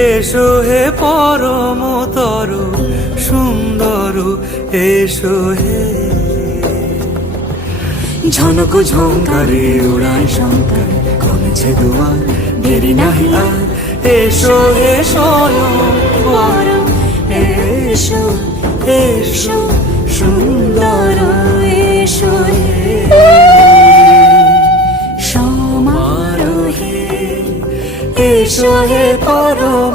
এসো হে পরমতর সুন্দর, এসো হে। ঝনক ঝঙ্কারে উড়ায় শঙ্কার, কমেছে দুয়ার, দেরি নাহি আর। এসো হে স্বয়ং বর, এসো এসো সুন্দর, এসো হে সমারোহে। এসো হে পরম